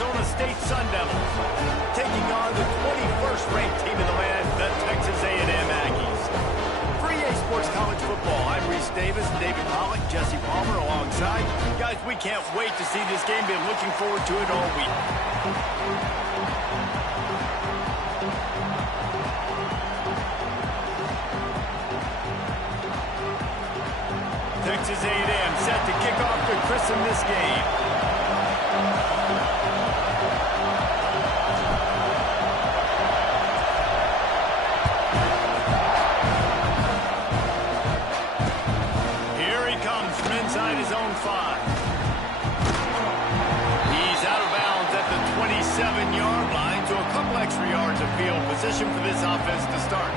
Arizona State Sun Devils, taking on the 21st ranked team in the land, the Texas A&M Aggies. For EA Sports College Football, I'm Reese Davis, David Pollock, Jesse Palmer alongside. Guys, we can't wait to see this game. Been looking forward to it all week. Texas A&M set to kick off to christen this game. Here he comes from inside his own 5. He's out of bounds at the 27-yard line, so a couple extra yards of field position for this offense to start.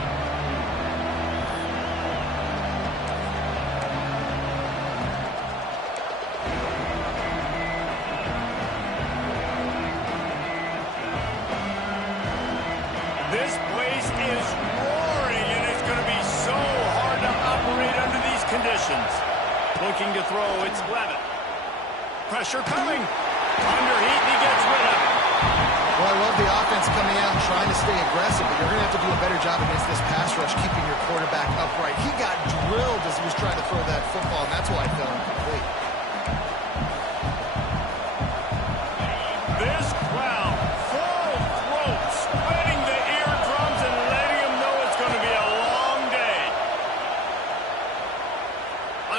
This place is roaring, and it's going to be so hard to operate under these conditions. Looking to throw, it's Levin. Pressure coming. Underheat, and he gets rid of it. Well, I love the offense coming out and trying to stay aggressive, but you're going to have to do a better job against this pass rush, keeping your quarterback upright. He got drilled as he was trying to throw that football, and that's why it fell incomplete. This crowd, full throat, spreading the eardrums and letting them know it's going to be a long day.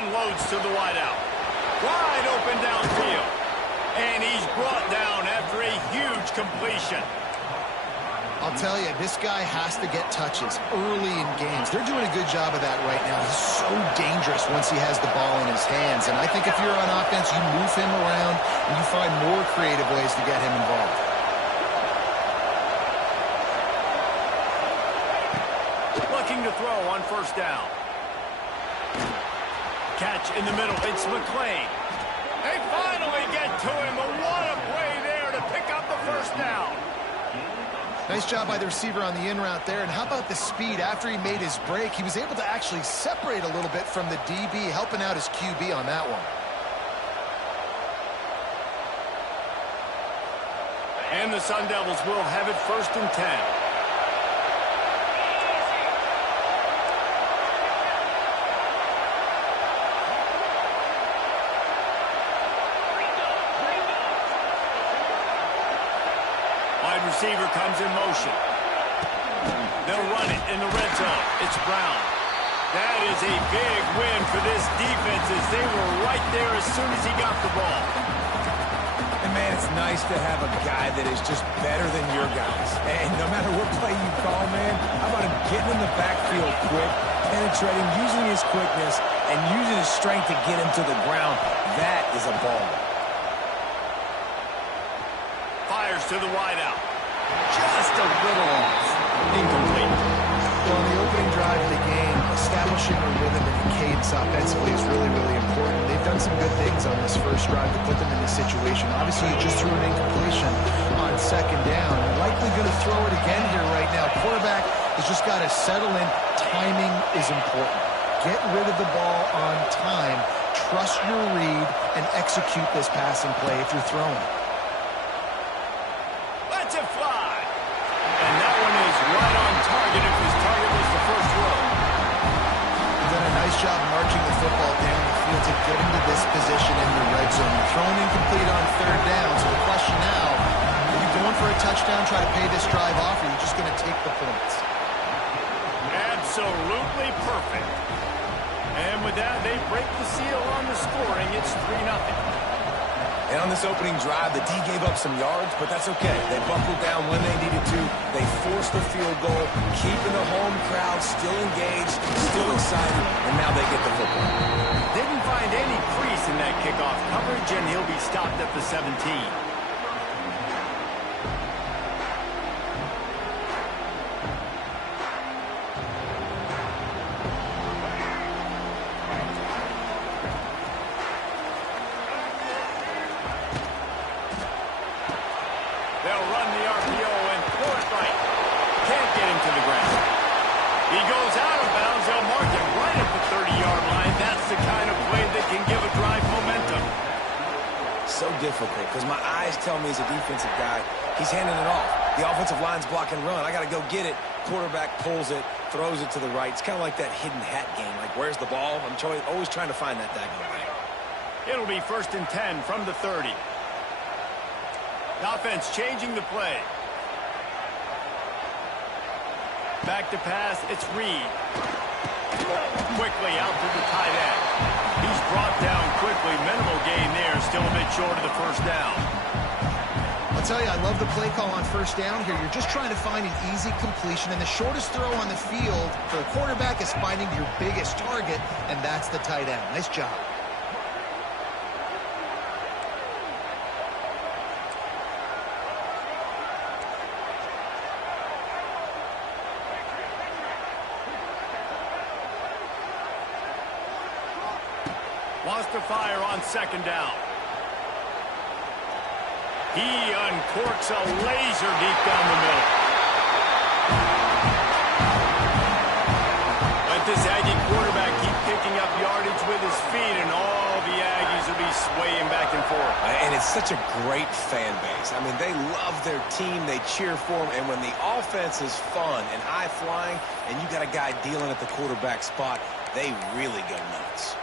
Unloads to the wideout. Wide open downfield. And he's brought down after a huge completion. I'll tell you, this guy has to get touches early in games. They're doing a good job of that right now. He's so dangerous once he has the ball in his hands. And I think if you're on offense, you move him around and you find more creative ways to get him involved. Looking to throw on first down. Catch in the middle. It's McClain. They finally get to him. But what a play there to pick up the first down. Nice job by the receiver on the in route there. And how about the speed after he made his break? He was able to actually separate a little bit from the DB, helping out his QB on that one. And the Sun Devils will have it 1st and 10. Receiver comes in motion. They'll run it in the red zone. It's Brown. That is a big win for this defense as they were right there as soon as he got the ball. And, man, it's nice to have a guy that is just better than your guys. And no matter what play you call, man, how about him getting in the backfield quick, penetrating, using his quickness, and using his strength to get him to the ground. That is a ball. Fires to the wideout. Just a little off. Incomplete. Well, on the opening drive of the game, establishing a rhythm and a cadence offensively is really, really important. They've done some good things on this first drive to put them in this situation. Obviously, you just threw an incompletion on second down. You're likely going to throw it again here right now. Quarterback has just got to settle in. Timing is important. Get rid of the ball on time. Trust your read and execute this passing play if you're throwing. Let's it fly. And that one is right on target if his target was the first row. He's done a nice job marching the football down the field to get into this position in the red zone. You're throwing incomplete on third down, so the question now, are you going for a touchdown, try to pay this drive off, or are you just going to take the points? Absolutely perfect. And with that, they break the seal on the scoring. It's 3-0. And on this opening drive, the D gave up some yards, but that's okay. They buckled down when they needed to. They forced a field goal, keeping the home crowd still engaged, still excited, and now they get the football. Didn't find any crease in that kickoff coverage, and he'll be stopped at the 17. They'll run the RPO and throw it right. Can't get him to the ground. He goes out of bounds. They'll mark him right at the 30-yard line. That's the kind of play that can give a drive momentum. so difficult because my eyes tell me as a defensive guy, he's handing it off. The offensive line's block and run. I got to go get it. Quarterback pulls it, throws it to the right. It's kind of like that hidden hat game. Like, where's the ball? I'm always trying to find that daggone thing. It'll be 1st and 10 from the 30. The offense changing the play. Back to pass, it's Reed. Quickly out to the tight end. He's brought down quickly. Minimal gain there, still a bit short of the first down. I'll tell you, I love the play call on 1st down here. You're just trying to find an easy completion, and the shortest throw on the field for the quarterback is finding your biggest target, and that's the tight end. Nice job. Wants to fire on 2nd down. He uncorks a laser deep down the middle. Let this Aggie quarterback keep picking up yardage with his feet, and all the Aggies will be swaying back and forth. And it's such a great fan base. I mean, they love their team. They cheer for them. And when the offense is fun and high-flying, and you got a guy dealing at the quarterback spot, they really go nuts.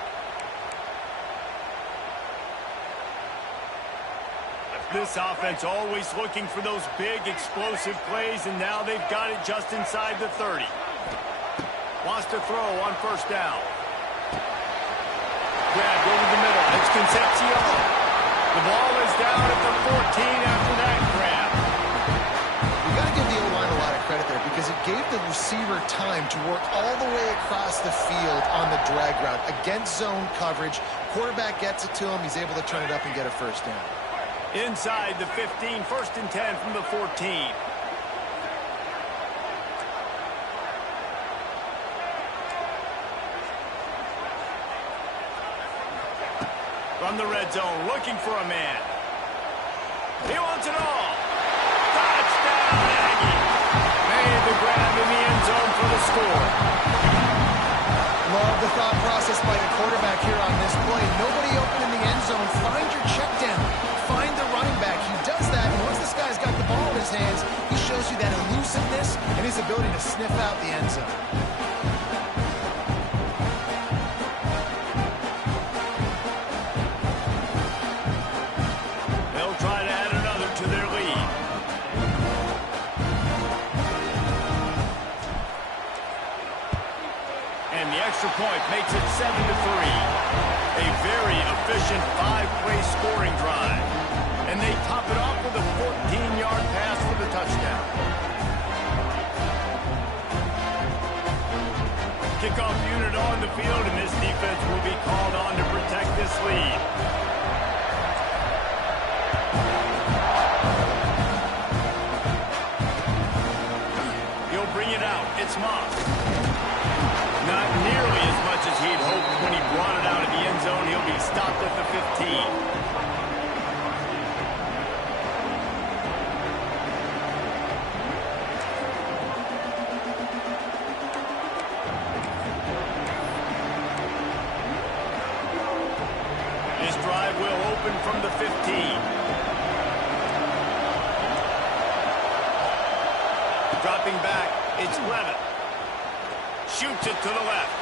This offense always looking for those big, explosive plays, and now they've got it just inside the 30. Wants to throw on 1st down. Grabbed over the middle. It's Concepcion. The ball is down at the 14 after that grab. You got to give the O-line a lot of credit there because it gave the receiver time to work all the way across the field on the drag route against zone coverage. Quarterback gets it to him. He's able to turn it up and get a 1st down. Inside the 15, 1st and 10 from the 14. From the red zone, looking for a man. He wants it all. Touchdown, Aggie. Made the grab in the end zone for the score. Love the thought process by the quarterback here on this play. Nobody open in the end zone. Find your check down. Find the running back. He does that, and once this guy's got the ball in his hands, he shows you that elusiveness and his ability to sniff out the end zone. They'll try to add another to their lead. And the extra point makes it 7-3. A very efficient 5-play scoring drive. And they top it off with a 14-yard pass for the touchdown. Kickoff unit on the field, and this defense will be called on to protect this lead. He'll bring it out. It's Moss. Not nearly as much as he'd hoped when he brought it out of the end zone. He'll be stopped at the 15. This drive will open from the 15. Dropping back, it's Levitt. Shoots it to the left.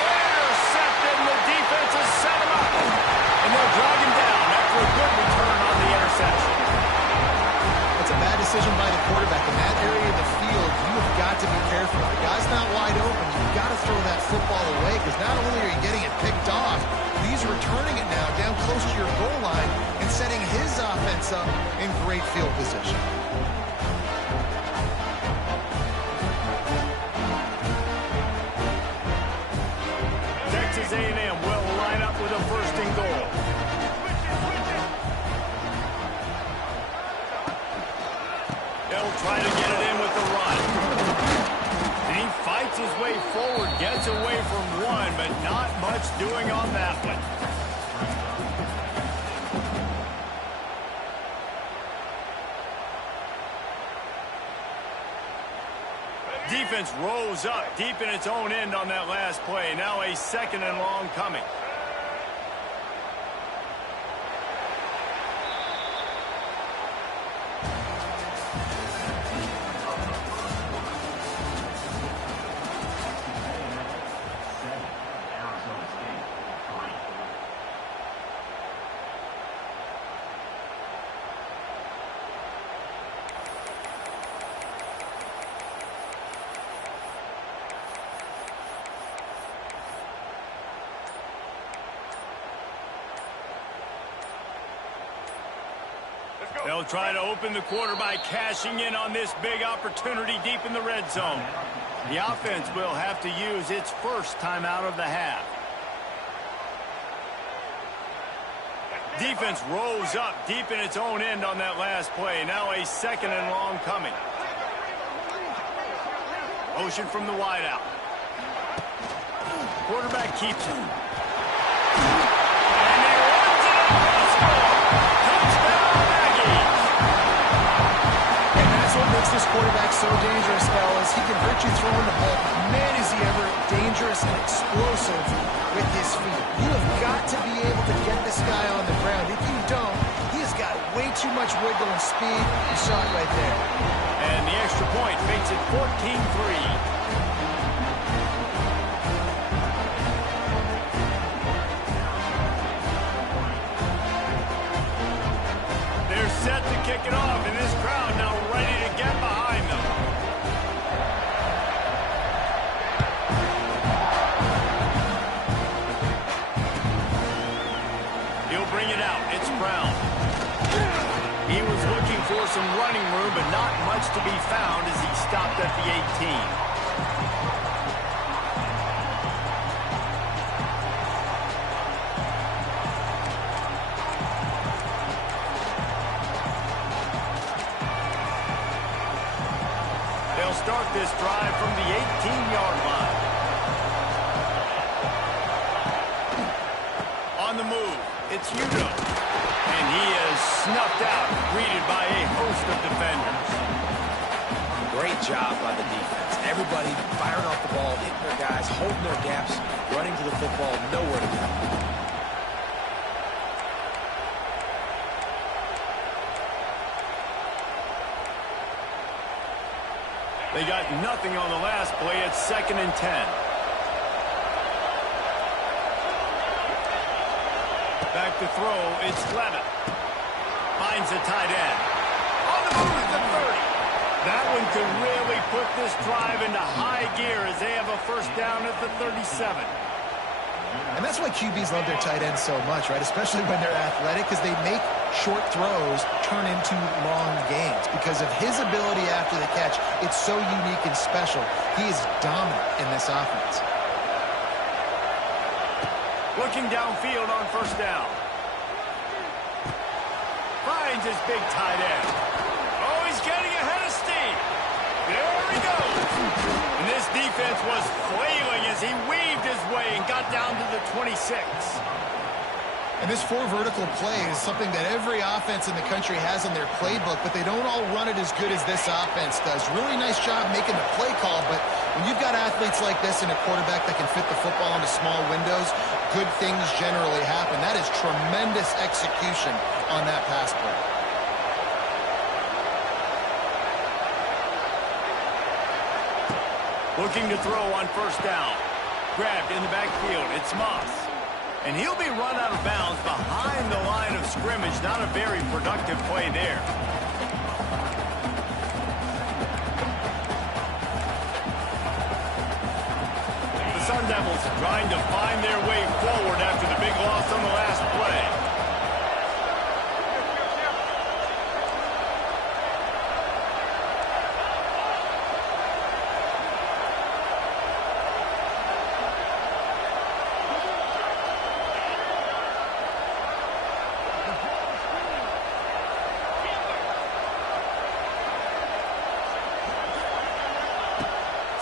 Intercepted, and the defense has set him up. And they'll drag him down after a good return on the interception. It's a bad decision by the quarterback. In that area of the field, you have got to be careful. If the guy's not wide open, you've got to throw that football away because not only are you getting it picked off, but he's returning it now down close to your goal line and setting his offense up in great field position. Texas A&M will line up with a 1st and goal. They'll try to get it in with the run. And he fights his way forward, gets away from one, but not much doing on that one. Defense rose up deep in its own end on that last play. Now a 2nd and long coming. They'll try to open the quarter by cashing in on this big opportunity deep in the red zone. The offense will have to use its first timeout of the half. Defense rose up deep in its own end on that last play. Now a second and long coming. Motion from the wideout. Quarterback keeps it. And he runs it up and scores. Touchdown, Aggies. And that's what makes this quarterback so dangerous, fellas. He can hurt you throwing the ball. Man, is he ever dangerous and explosive with his feet. You have got to be able to get this guy on the ground. If you don't, he has got way too much wiggle and speed. You saw it right there. And the extra point makes it 14-3. Set to kick it off, and this crowd now ready to get behind them. He'll bring it out. It's Brown. He was looking for some running room, but not much to be found as he stopped at the 18. Start this drive from the 18-yard line. On the move, it's Udo. And he is snuffed out, greeted by a host of defenders. Great job by the defense. Everybody firing off the ball, hitting their guys, holding their gaps, running to the football, nowhere to go. They got nothing on the last play. It's 2nd and 10. Back to throw. It's Levitt. Finds the tight end. On the move at the 30. That one could really put this drive into high gear as they have a first down at the 37. And that's why QBs love their tight ends so much, right? Especially when they're athletic, because they make short throws turn into long gains. Because of his ability after the catch, it's so unique and special. He is dominant in this offense. Looking downfield on first down. Finds his big tight end. Oh, he's getting ahead of steam. There he goes. And this defense was flailing as he weaved his way and got down to the 26. And this 4 vertical play is something that every offense in the country has in their playbook, but they don't all run it as good as this offense does. Really nice job making the play call, but when you've got athletes like this and a quarterback that can fit the football into small windows, good things generally happen. That is tremendous execution on that pass play. Looking to throw on first down. Grabbed in the backfield. It's Moss. And he'll be run out of bounds behind the line of scrimmage. Not a very productive play there. The Sun Devils trying to find their way forward after the big loss on the last play.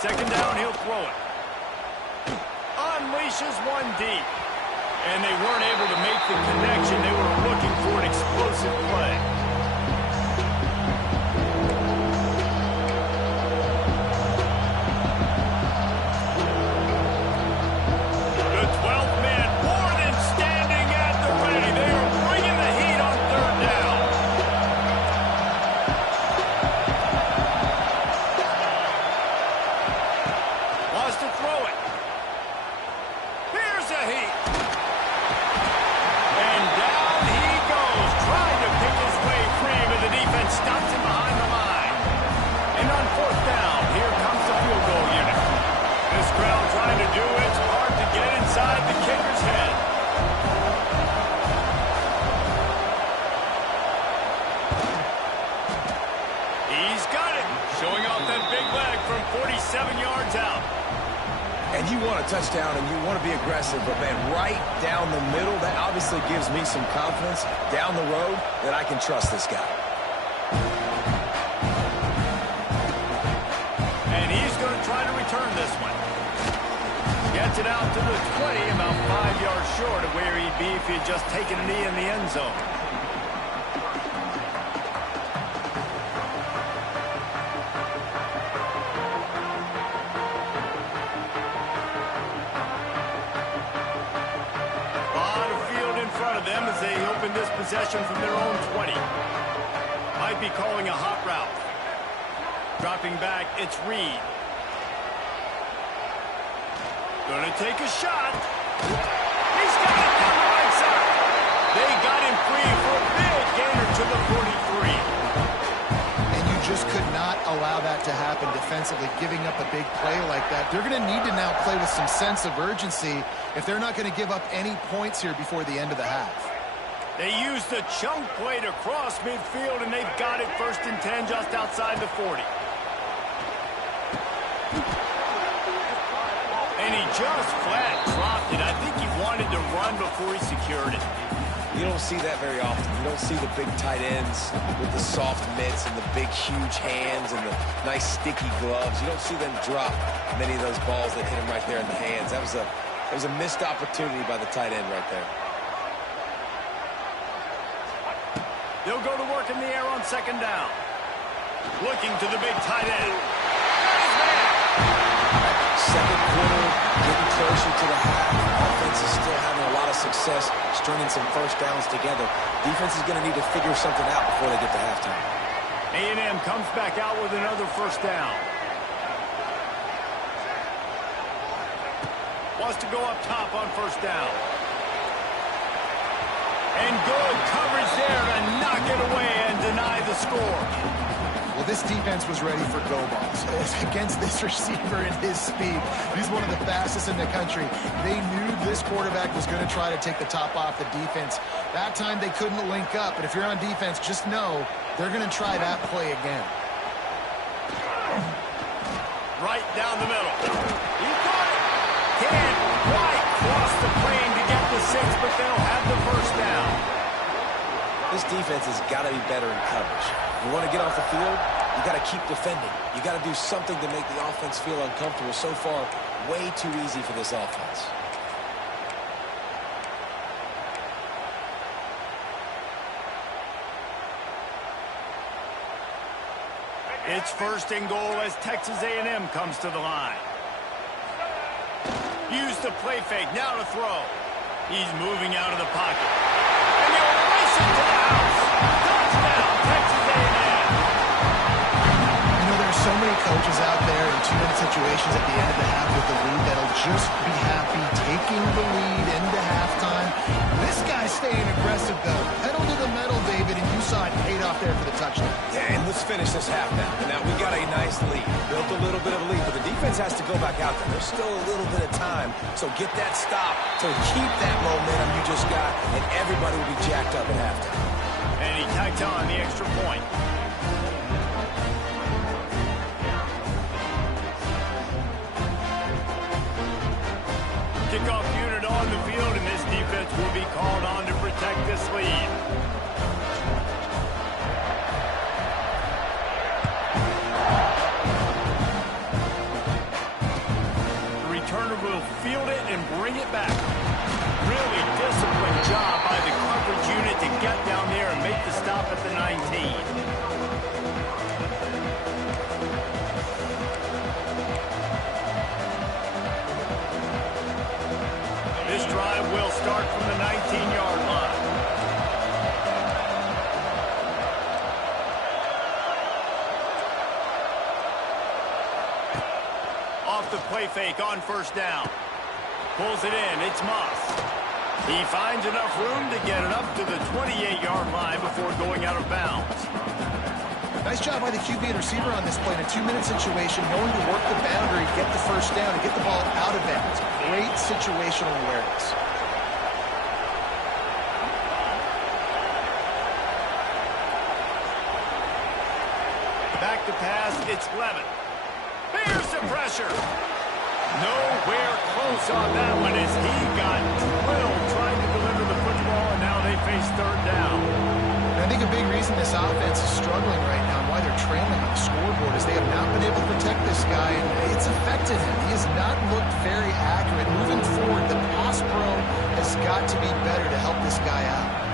Second down, he'll throw it. Unleashes one deep. And they weren't able to make the connection. They were looking for an explosive play. The 12th man more than standing at the ready. They are bringing the heat on third down. To throw it. Here's a heat. And down he goes, trying to pick his way Showing off that big leg from 47 yards out. And you want a touchdown and you want to be aggressive, but man, right down the middle, that obviously gives me some confidence down the road that I can trust this guy. And he's going to try to return this one. Gets it out to the 20, about 5 yards short of where he'd be if he had just taken a knee in the end zone. Them as they open this possession from their own 20. Might be calling a hot route. Dropping back, it's Reed. Gonna take a shot. He's got it down the right side. They got him free for a big gainer to the 43. And you just could not allow that to happen defensively, giving up a big play like that. They're going to need to now play with some sense of urgency if they're not going to give up any points here before the end of the half. They used the chunk play to cross midfield, and they've got it 1st and 10 just outside the 40. And he just flat dropped it. I think he wanted to run before he secured it. You don't see that very often. You don't see the big tight ends with the soft mitts and the big, huge hands and the nice, sticky gloves. You don't see them drop many of those balls that hit him right there in the hands. That was a missed opportunity by the tight end right there. They'll go to work in the air on 2nd down. Looking to the big tight end. Got his man. Second quarter, getting closer to the half. Offense is still having a lot of success stringing some first downs together. Defense is going to need to figure something out before they get to halftime. A&M comes back out with another 1st down. Wants to go up top on 1st down. And good coverage there to knock it away and deny the score. Well, this defense was ready for go balls. Against this receiver and his speed, he's one of the fastest in the country. They knew this quarterback was going to try to take the top off the defense. That time they couldn't link up, but if you're on defense, just know they're going to try that play again. Right down the middle. He got it. Can't quite cross the plane to get the 6, but they'll have the 1st down. This defense has got to be better in coverage. You want to get off the field, you got to keep defending. You got to do something to make the offense feel uncomfortable. So far, way too easy for this offense. It's 1st and goal as Texas A&M comes to the line. Use the play fake, now to throw. He's moving out of the pocket. And they'll race it to the house. Touchdown, Texas A&M. You know, there's so many coaches out there in 2-minute situations at the end of the half with the lead that'll just be happy taking the lead into halftime. This guy's staying aggressive, though. Pedal to the metal, David, and you saw it paid off there for the touchdown. Yeah, and let's finish this half now. Now, we got a nice lead. Built a little bit of a lead, but the defense has to go back out there. There's still a little bit of time, so get that stop to keep that momentum you just got, and everybody will be jacked up at halftime. And he tacked on the extra point. Kickoff unit on the field, and this defense will be called on to protect this lead. The returner will field it and bring it back. Really disciplined job by the coverage unit to get down there and make the stop at the 19. This drive will start from the 19-yard line. Off the play fake on 1st down. Pulls it in. It's Moss. He finds enough room to get it up to the 28-yard line before going out of bounds. Nice job by the QB and receiver on this play in a 2-minute situation, knowing to work the boundary, get the 1st down, and get the ball out of bounds. Great situational awareness. Back to pass, it's Levin. Here's the pressure. Nowhere close on that one as he got drilled trying to deliver the football, and now they face third down. And I think a big reason this offense is struggling right now and why they're trailing on the scoreboard is they have not been able to protect this guy, and it's affected him. He has not looked very accurate. Moving forward, the pass pro has got to be better to help this guy out.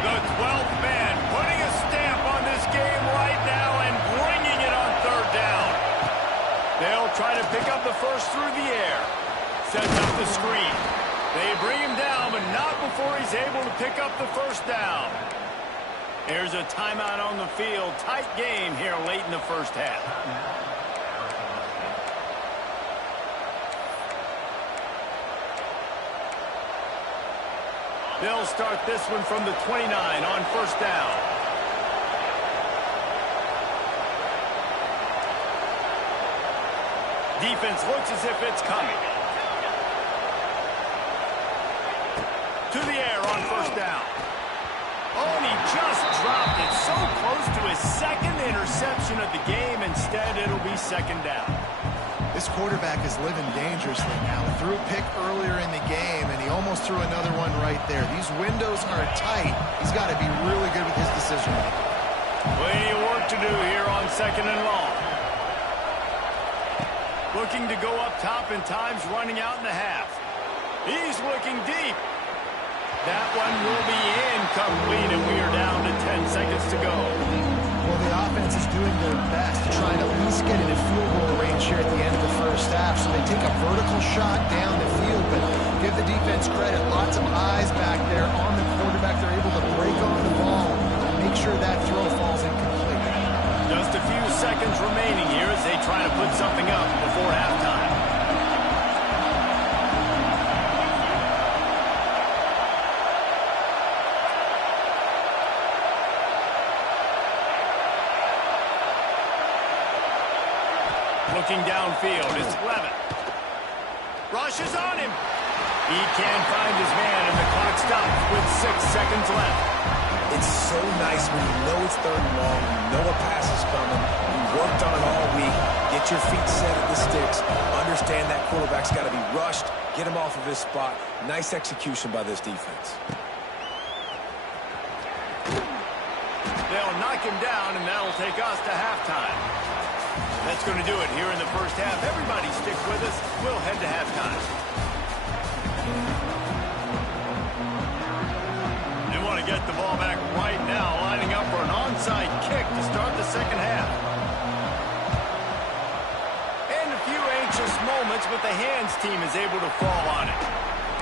The 12th man putting a stamp on this game right now and bringing it on third down. They'll try to pick up the first through the air. Sets up the screen. They bring him down, but not before he's able to pick up the first down. There's a timeout on the field. Tight game here late in the first half. They'll start this one from the 29 on first down. Defense looks as if it's coming. To the air on first down. Oh, and he just dropped it so close to his second interception of the game. Instead, it'll be second down. This quarterback is living dangerously now. He threw a pick earlier in the game, and he almost threw another one right there. These windows are tight. He's got to be really good with his decision-making. Plenty of work to do here on second and long. Looking to go up top, and time's running out in the half. He's looking deep. That one will be incomplete, and we are down to 10 seconds to go. Well, the offense is doing their best to try and at least get into field goal range here at the end of the first half. So they take a vertical shot down the field, but give the defense credit. Lots of eyes back there on the quarterback. They're able to break on the ball, make sure that throw falls incomplete. Just a few seconds remaining here as they try to put something up before halftime. Looking downfield, it's Levin. Rushes on him. He can't find his man, and the clock stops with 6 seconds left. It's so nice when you know it's third and long, you know a pass is coming, you worked on it all week, get your feet set at the sticks, understand that quarterback's got to be rushed, get him off of his spot. Nice execution by this defense. They'll knock him down, and that'll take us to halftime. That's going to do it here in the first half. Everybody stick with us. We'll head to halftime. They want to get the ball back right now, lining up for an onside kick to start the second half. And a few anxious moments, but the hands team is able to fall on it.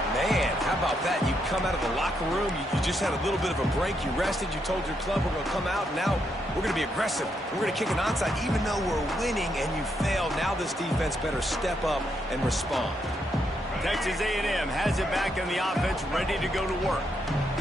Man, how about that? You come out of the locker room, you just had a little bit of a break, you rested, you told your club we're going to come out, and now we're going to be aggressive. We're going to kick an onside even though we're winning and you fail. Now this defense better step up and respond. Texas A&M has it back in the offense, ready to go to work.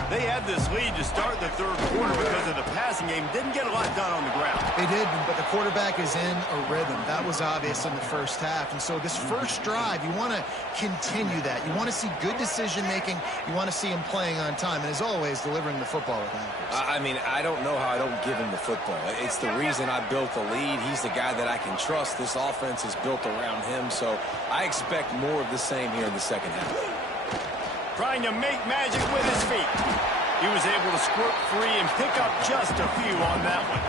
They had this lead to start the third quarter because of the passing game. Didn't get a lot done on the ground. They did, but the quarterback is in a rhythm. That was obvious in the first half. And so this first drive, you want to continue that. You want to see good decision-making. You want to see him playing on time. And as always, delivering the football with accuracy. I mean, I don't know how I don't give him the football. It's the reason I built the lead. He's the guy that I can trust. This offense is built around him. So I expect more of the same here in the second half. Trying to make magic with his feet. He was able to squirt free and pick up just a few on that one.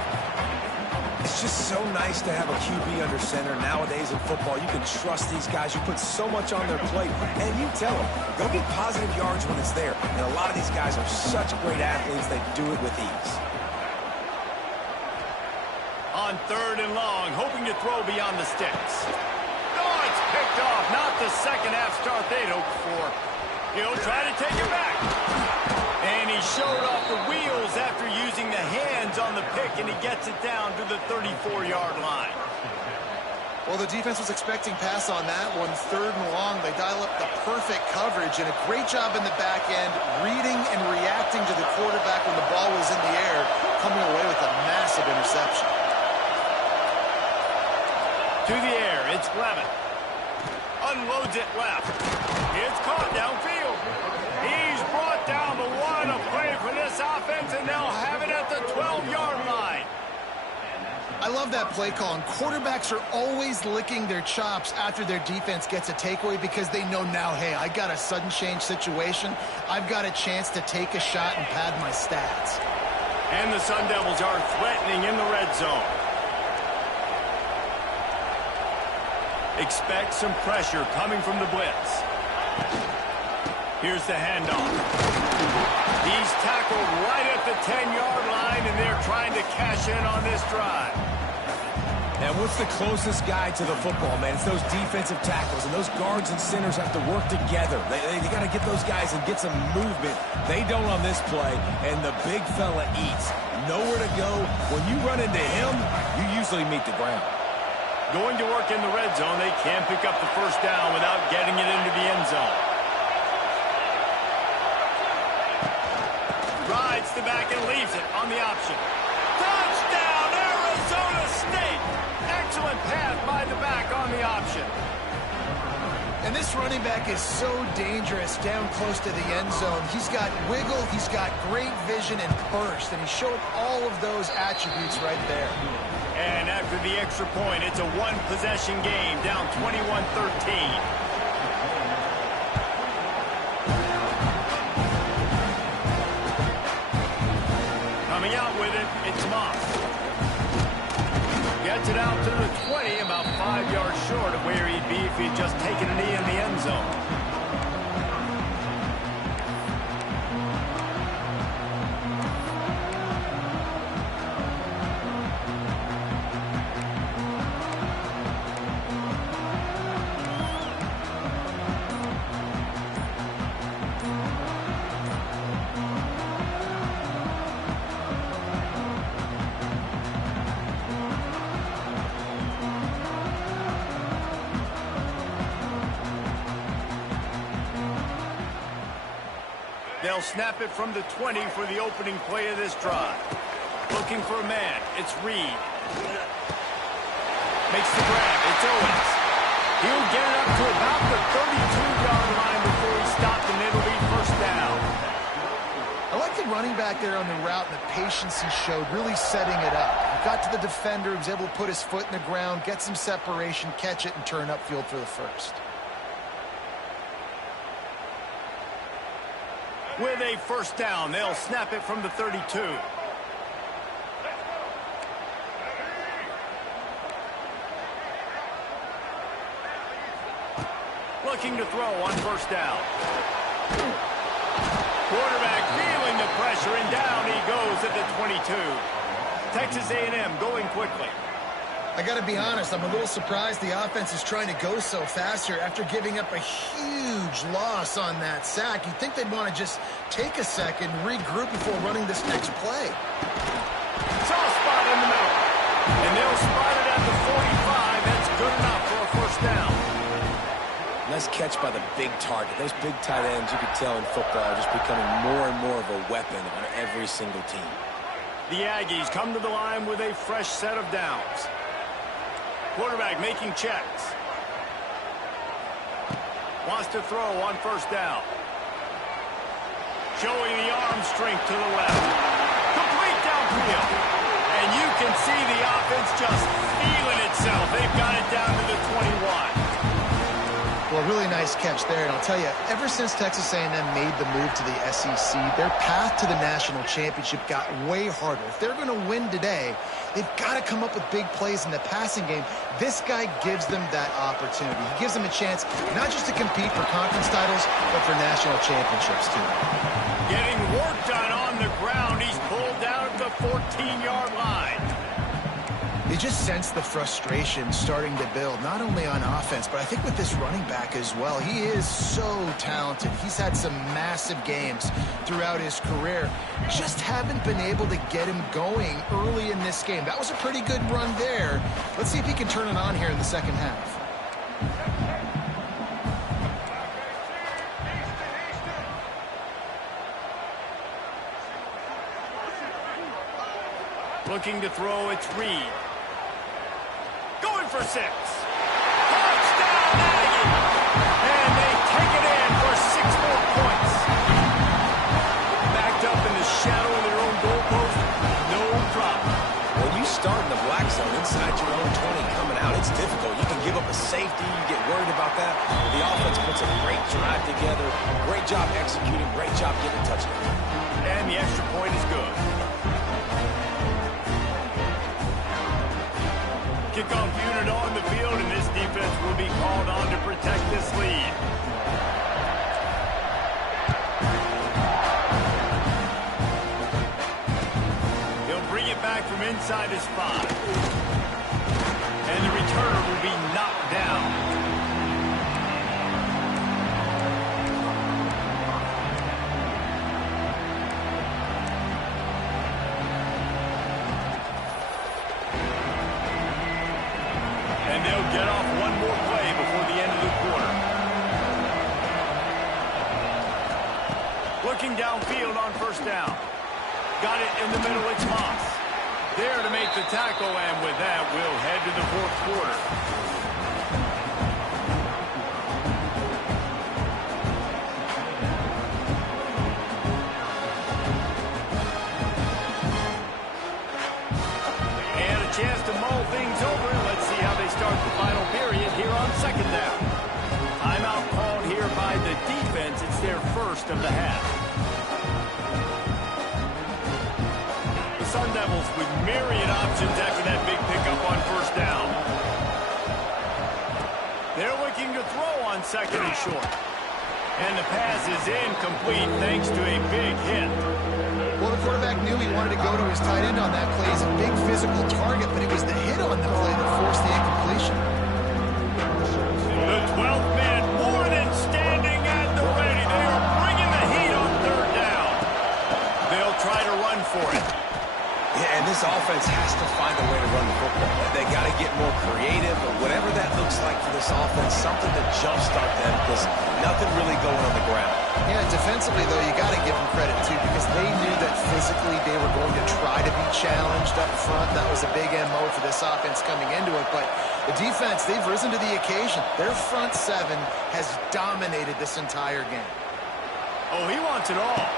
It's just so nice to have a QB under center. Nowadays in football, you can trust these guys. You put so much on their plate, and you tell them, go get positive yards when it's there. And a lot of these guys are such great athletes, they do it with ease. On third and long, hoping to throw beyond the sticks. Oh, it's picked off. Not the second half start they'd hoped for. He'll try to take it back. And he showed off the wheels after using the hands on the pick, and he gets it down to the 34-yard line. Well, the defense was expecting pass on that one. Third and long, they dial up the perfect coverage, and a great job in the back end, reading and reacting to the quarterback when the ball was in the air, coming away with a massive interception. To the air, it's Levin. Unloads it left. It's caught downfield. He's brought down, but what a play for this offense, and they'll have it at the 12-yard line. I love that play call, and quarterbacks are always licking their chops after their defense gets a takeaway because they know now, hey, I got a sudden change situation. I've got a chance to take a shot and pad my stats. And the Sun Devils are threatening in the red zone. Expect some pressure coming from the blitz. Here's the handoff. He's tackled right at the 10-yard line, and they're trying to cash in on this drive. And what's the closest guy to the football, man? It's those defensive tackles, and those guards and centers have to work together. They got to get those guys and get some movement. They don't on this play, and the big fella eats. Nowhere to go. When you run into him, you usually meet the ground. Going to work in the red zone, they can't pick up the first down without getting it into the end zone. Rides the back and leaves it on the option. Touchdown, Arizona State! Excellent pass by the back on the option. And this running back is so dangerous down close to the end zone. He's got wiggle, he's got great vision and burst, and he showed all of those attributes right there. And after the extra point, it's a one-possession game, down 21-13. Coming out with it, it's Moss. Gets it out to the 20, about 5 yards short of where he'd be if he'd just taken a knee in the end zone. They'll snap it from the 20 for the opening play of this drive. Looking for a man. It's Reed. Makes the grab. It's Owens. He'll get it up to about the 32-yard line before he stopped, and it'll be first down. I like the running back there on the route and the patience he showed, really setting it up. He got to the defender, he was able to put his foot in the ground, get some separation, catch it, and turn upfield for the first. With a first down, they'll snap it from the 32. Looking to throw on first down. Quarterback feeling the pressure, and down he goes at the 22. Texas A&M going quickly. I got to be honest, I'm a little surprised the offense is trying to go so fast here after giving up a huge loss on that sack. You'd think they'd want to just take a second, regroup before running this next play. Soft spot in the middle. And they'll spot it at the 45. That's good enough for a first down. Nice catch by the big target. Those big tight ends, you could tell in football, are just becoming more and more of a weapon on every single team. The Aggies come to the line with a fresh set of downs. Quarterback making checks. Wants to throw on first down. Showing the arm strength to the left. Complete downfield. And you can see the offense just feeling itself. They've got it down to the 21. Well, really nice catch there, and I'll tell you, ever since Texas A&M made the move to the SEC, their path to the national championship got way harder. If they're going to win today, they've got to come up with big plays in the passing game. This guy gives them that opportunity. He gives them a chance not just to compete for conference titles, but for national championships, too. Getting work done on the ground. He's pulled down at the 14-yard line. You just sense the frustration starting to build, not only on offense, but I think with this running back as well. He is so talented. He's had some massive games throughout his career. Just haven't been able to get him going early in this game. That was a pretty good run there. Let's see if he can turn it on here in the second half. Looking to throw, it's Reed. Going for 6. Touchdown, Aggie! And they take it in for 6 more points. Backed up in the shadow of their own goalpost, no problem. When you start in the black zone, inside your own 20 coming out. It's difficult. You can give up a safety. You get worried about that. The offense puts a great drive together. Great job executing. Great job getting a touchdown. And the extra point is good. Kickoff unit on the field, and this defense will be called on to protect this lead. He'll bring it back from inside his 5. And the returner will be knocked down. And they'll get off one more play before the end of the quarter. Looking downfield on first down. Got it in the middle, it's Moss. There to make the tackle, and with that, we'll head to the fourth quarter. And a chance to mull things over. Let's see how they start the final period here on second down. Timeout called here by the defense. It's their first of the half. Sun Devils with myriad options after that big pickup on first down. They're looking to throw on second and short. And the pass is incomplete thanks to a big hit. Well, the quarterback knew he wanted to go to his tight end on that play. He's a big physical target, but it was the hit on the play that forced the incompletion. The 12th man more than standing at the ready. They are bringing the heat on third down. They'll try to run for it. Yeah, and this offense has to find a way to run the football. They got to get more creative, or whatever that looks like for this offense, something to jumpstart them, because nothing really going on the ground. Yeah, defensively, though, you got to give them credit, too, because they knew that physically they were going to try to be challenged up front. That was a big MO for this offense coming into it, but the defense, they've risen to the occasion. Their front 7 has dominated this entire game. Oh, he wants it all.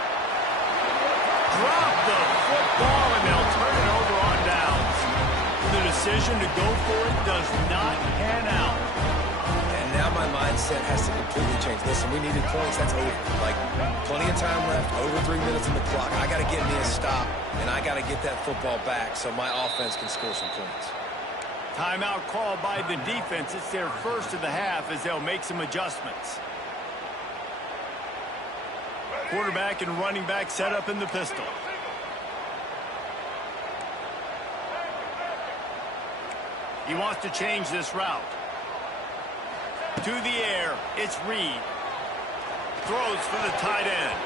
Drop the football, and they'll turn it over on downs. The decision to go for it does not pan out. And now my mindset has to completely change. Listen, we needed points. That's over. Like, plenty of time left, over 3 minutes on the clock. I got to get me a stop, and I got to get that football back so my offense can score some points. Timeout called by the defense. It's their first of the half as they'll make some adjustments. Quarterback and running back set up in the pistol. He wants to change this route. To the air, it's Reed. Throws for the tight end.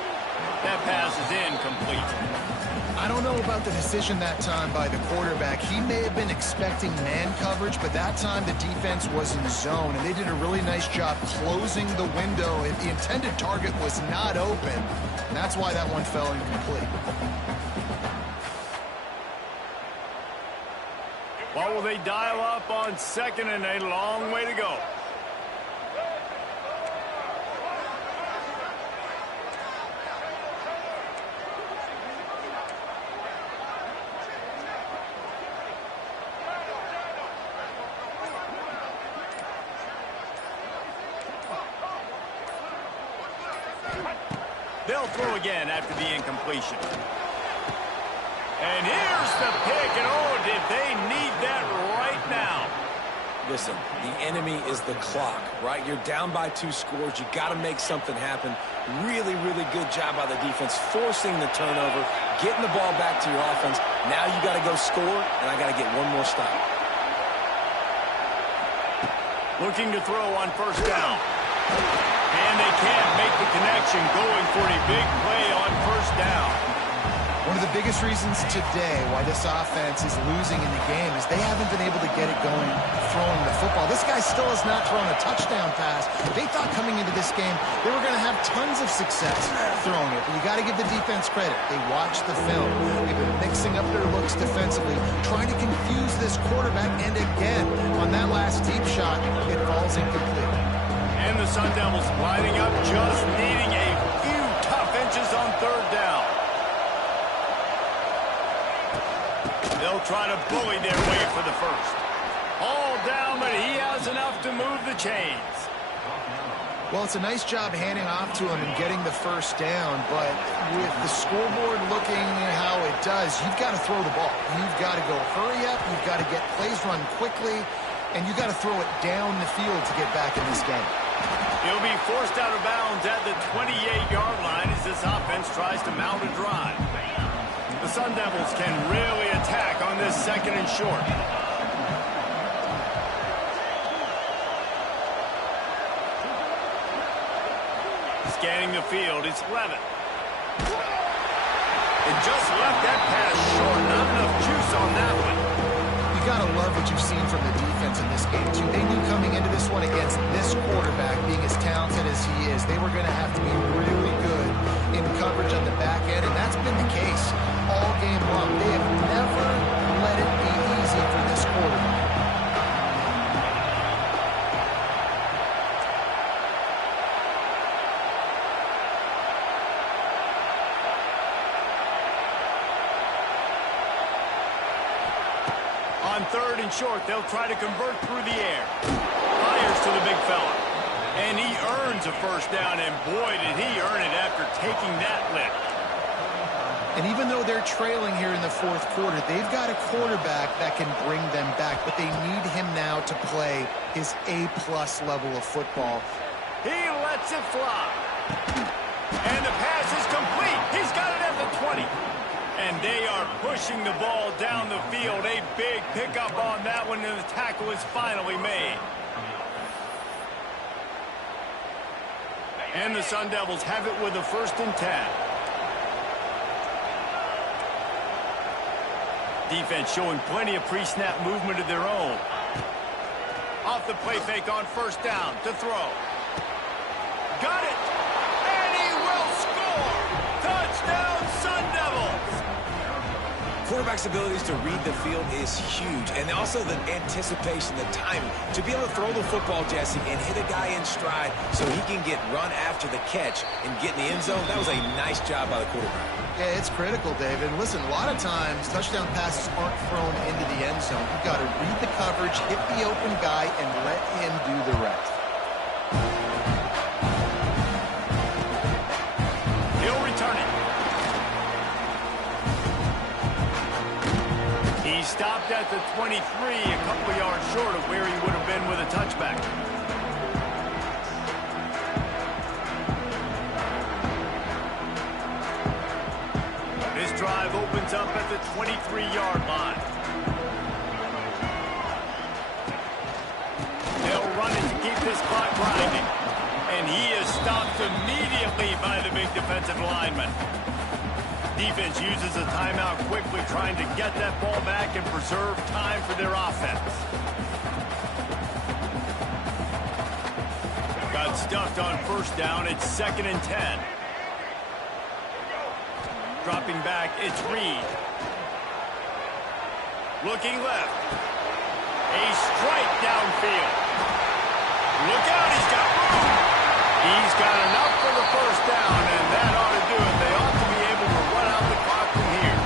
That pass is incomplete. I don't know about the decision that time by the quarterback. He may have been expecting man coverage, but that time the defense was in zone, and they did a really nice job closing the window. If the intended target was not open, and that's why that one fell incomplete. What will they dial up on second, and a long way to go? They'll throw again after the incompletion. And here's the pick, and oh, did they need that right now. Listen, the enemy is the clock, right? You're down by 2 scores. You got to make something happen. Really, really good job by the defense, forcing the turnover, getting the ball back to your offense. Now you got to go score, and I got to get one more stop. Looking to throw on first down. And they can't make the connection, going for a big play on first down. One of the biggest reasons today why this offense is losing in the game is they haven't been able to get it going throwing the football. This guy still has not thrown a touchdown pass. They thought coming into this game they were going to have tons of success throwing it, but you got to give the defense credit. They watched the film. They've been mixing up their looks defensively, trying to confuse this quarterback, and again, on that last deep shot, it falls incomplete. And the Sun Devils lining up, just needing a few tough inches on third down. They'll try to bully their way for the first. All down, but he has enough to move the chains. Well, it's a nice job handing off to him and getting the first down, but with the scoreboard looking how it does, you've got to throw the ball. You've got to go hurry up, you've got to get plays run quickly, and you've got to throw it down the field to get back in this game. He'll be forced out of bounds at the 28-yard line as this offense tries to mount a drive. The Sun Devils can really attack on this second and short. Scanning the field, it's Levin. It just left that pass short. Not enough juice on that one. You got to love what you've seen from the defense in this game, too. They knew coming into this one against this quarterback, being as talented as he is, they were going to have to be really good in coverage on the back end, and that's been the case all game long. They have never let it be easy for this quarterback. On third and short, they'll try to convert through the air. Fires to the big fella. And he earns a first down, and boy, did he earn it after taking that lift. And even though they're trailing here in the fourth quarter, they've got a quarterback that can bring them back, but they need him now to play his A-plus level of football. He lets it fly. And the pass is complete. He's got it at the 20. And they are pushing the ball down the field. A big pickup on that one, and the tackle is finally made. And the Sun Devils have it with a 1st and 10. Defense showing plenty of pre-snap movement of their own. Off the play fake on 1st down to throw. Got it! And he will score! Touchdown, Sun Devils! Quarterback's abilities to read the field is huge, and also the anticipation, the timing. To be able to throw the football, Jesse, and hit a guy in stride so he can get run after the catch and get in the end zone, that was a nice job by the quarterback. Yeah, it's critical, David. Listen, a lot of times touchdown passes aren't thrown into the end zone. You've got to read the coverage, hit the open guy, and let him do the rest. He'll return it. He stopped at the 23, a couple of yards short of where he would have been with a touchback. This drive opens up at the 23-yard line. They'll run it to keep this clock grinding. And he is stopped immediately by the big defensive lineman. Defense uses a timeout quickly, trying to get that ball back and preserve time for their offense. Got stuffed on 1st down. It's 2nd and 10. Dropping back, it's Reed. Looking left. A strike downfield. Look out, he's got room. He's got enough for the 1st down, and that ought to do it. They ought to be able to run out the clock from here.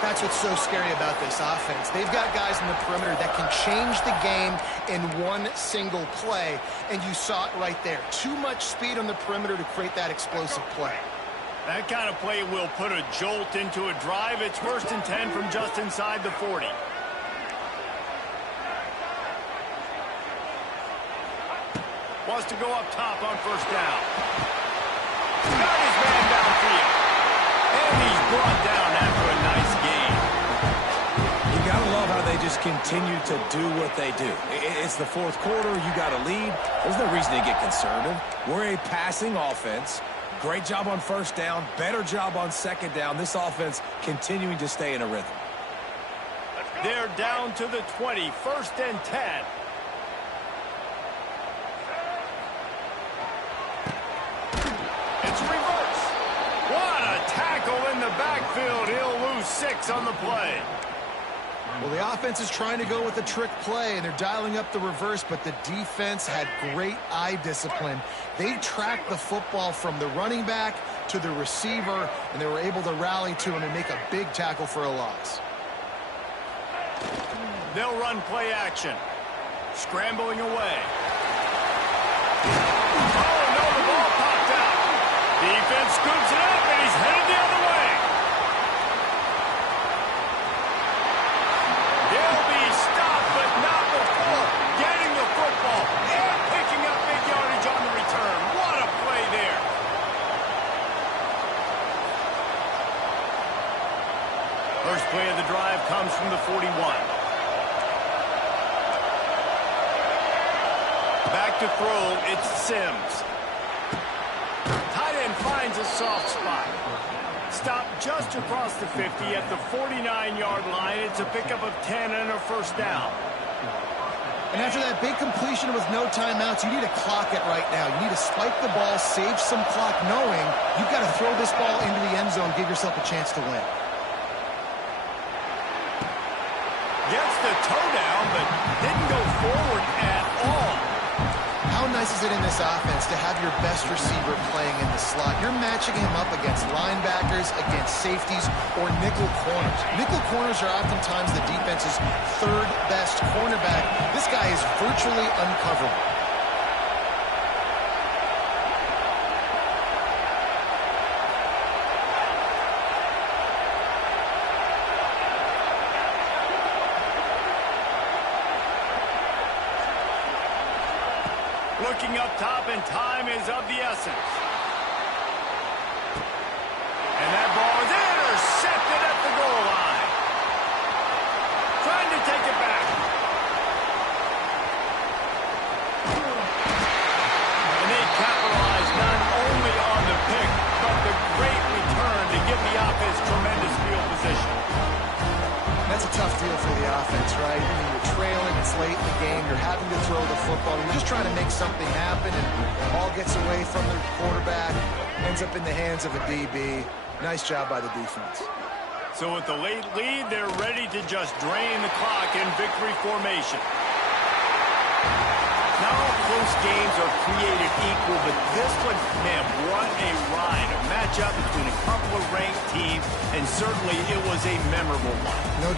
That's what's so scary about this offense. They've got guys in the perimeter that can change the game in one single play, and you saw it right there. Too much speed on the perimeter to create that explosive play. That kind of play will put a jolt into a drive. It's 1st and 10 from just inside the 40. Wants to go up top on 1st down. Got his man downfield. And he's brought down after a nice game. You got to love how they just continue to do what they do. It's the 4th quarter. You got a lead. There's no reason to get conservative. We're a passing offense. Great job on 1st down. Better job on 2nd down. This offense continuing to stay in a rhythm. They're down to the 20. 1st and 10. It's reverse. What a tackle in the backfield. He'll lose 6 on the play. Well, the offense is trying to go with a trick play, and they're dialing up the reverse, but the defense had great eye discipline. They tracked the football from the running back to the receiver, and they were able to rally to him and make a big tackle for a loss. They'll run play action. Scrambling away. Oh, no, the ball popped out. Defense scoops it up, and he's headed the other way. He'll be stopped, but not before getting the football and picking up big yardage on the return. What a play there. First play of the drive comes from the 41. Back to throw, it's Sims. Tight end finds a soft spot. Stopped just across the 50 at the 49-yard line. It's a pickup of 10 and a first down. And after that big completion with no timeouts, you need to clock it right now. You need to spike the ball, save some clock, knowing you've got to throw this ball into the end zone, give yourself a chance to win. Gets the toe down, but didn't go forward at all. How nice is it in this offense to have your best receiver playing in the slot? You're matching him up against linebackers, against safeties, or nickel corners. Nickel corners are oftentimes the defense's third best cornerback. This guy is virtually uncoverable. Looking up top, and time is of the essence. And that ball is intercepted at the goal line. Trying to take it back. And they capitalize not only on the pick, but the great return to give the offense tremendous field position. That's a tough deal for the offense, right? I mean, you're trailing, it's late in the game, you're having to throw the football, you're just trying to make something happen, and the ball gets away from the quarterback, ends up in the hands of a DB. Nice job by the defense. So with the late lead, they're ready to just drain the clock in victory formation. Not all close games are created equal, but this one, man, what a ride. A matchup between a couple of ranked teams, and certainly it was a memorable one. No